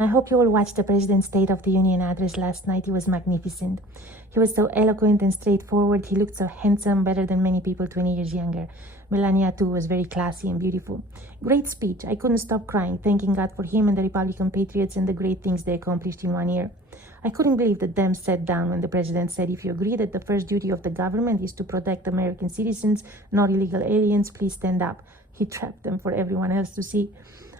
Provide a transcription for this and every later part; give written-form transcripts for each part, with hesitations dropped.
I hope you all watched the President's State of the Union address last night. He was magnificent. He was so eloquent and straightforward. He looked so handsome, better than many people 20 years younger. Melania, too, was very classy and beautiful. Great speech. I couldn't stop crying, thanking God for him and the Republican patriots and the great things they accomplished in 1 year. I couldn't believe that them sat down when the President said, if you agree that the first duty of the government is to protect American citizens, not illegal aliens, please stand up. He trapped them for everyone else to see.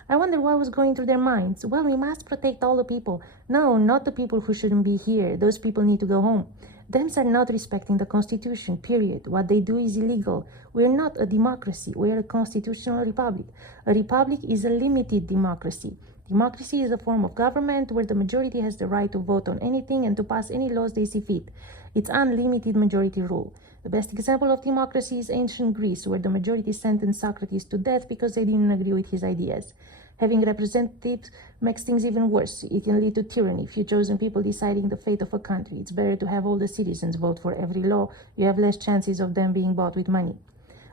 I wonder what was going through their minds. Well, we must protect all the people. No, not the people who shouldn't be here. Those people need to go home. Dems are not respecting the Constitution, period. What they do is illegal. We're not a democracy. We're a constitutional republic. A republic is a limited democracy. Democracy is a form of government where the majority has the right to vote on anything and to pass any laws they see fit. It's unlimited majority rule. The best example of democracy is ancient Greece, where the majority sentenced Socrates to death because they didn't agree with his ideas. Having representatives makes things even worse. It can lead to tyranny, few chosen people deciding the fate of a country. It's better to have all the citizens vote for every law. You have less chances of them being bought with money.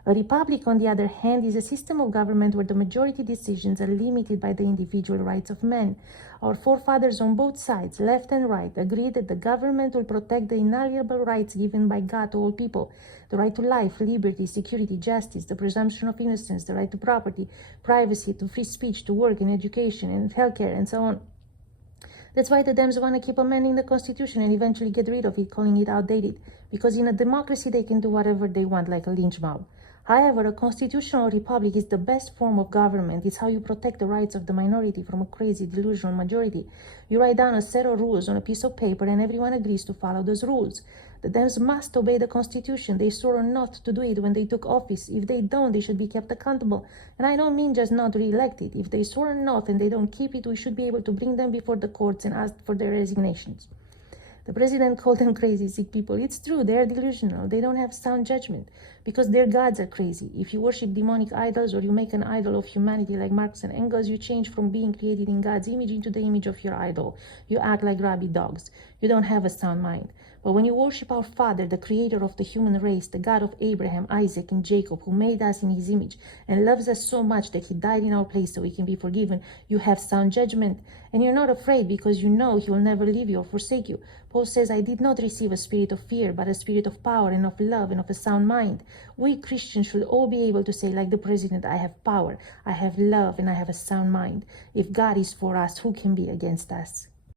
A republic, on the other hand, is a system of government where the majority decisions are limited by the individual rights of men. Our forefathers on both sides, left and right, agreed that the government will protect the inalienable rights given by God to all people. The right to life, liberty, security, justice, the presumption of innocence, the right to property, privacy, to free speech, to work and education and healthcare and so on. That's why the Dems want to keep amending the Constitution and eventually get rid of it, calling it outdated. Because in a democracy, they can do whatever they want, like a lynch mob. However, a constitutional republic is the best form of government. It's how you protect the rights of the minority from a crazy, delusional majority. You write down a set of rules on a piece of paper and everyone agrees to follow those rules. The Dems must obey the Constitution. They swore not to do it when they took office. If they don't, they should be kept accountable. And I don't mean just not re-elected. If they swore not and they don't keep it, we should be able to bring them before the courts and ask for their resignations. The President called them crazy, sick people. It's true, they are delusional. They don't have sound judgment because their gods are crazy. If you worship demonic idols or you make an idol of humanity like Marx and Engels, you change from being created in God's image into the image of your idol. You act like rabid dogs. You don't have a sound mind. But when you worship our Father, the creator of the human race, the God of Abraham, Isaac, and Jacob, who made us in his image and loves us so much that he died in our place so we can be forgiven, you have sound judgment. And you're not afraid because you know he will never leave you or forsake you. Paul says, I did not receive a spirit of fear, but a spirit of power and of love and of a sound mind. We Christians should all be able to say, like the President, I have power, I have love, and I have a sound mind. If God is for us, who can be against us?